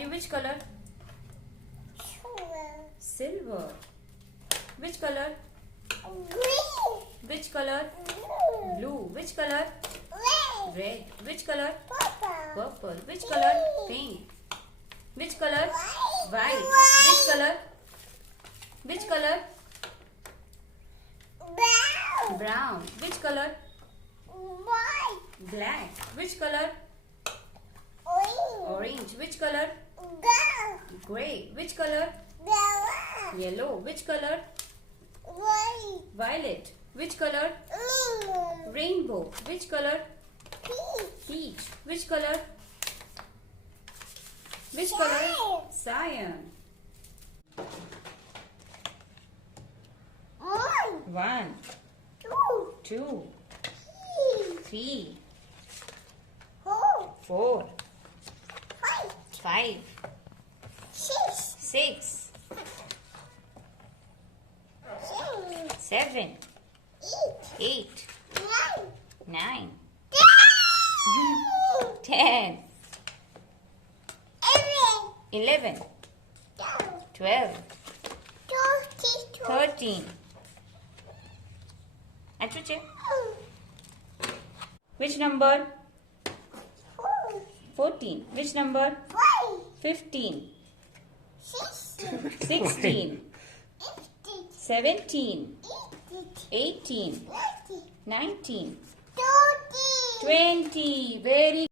Aryan, which color? Silver. Which color? Green. Which color? Blue. Which color? Red. Which color? Purple. Which color? Pink. Which color? White. Which color? Which color? Brown. Which color? White. Black. Which color? Orange. Which color? Gray. Which color? Yellow. Which color? Violet. Which color? Rainbow. Which color? Peach. Which color? Which color? Cyan. 1, 2, 3, 4, 5, 6, 7, 8, 9, 10, 11, 12, 13. Achuche. Which number? 14. Which number? 15. 16. 17. 18. 19. 20. Very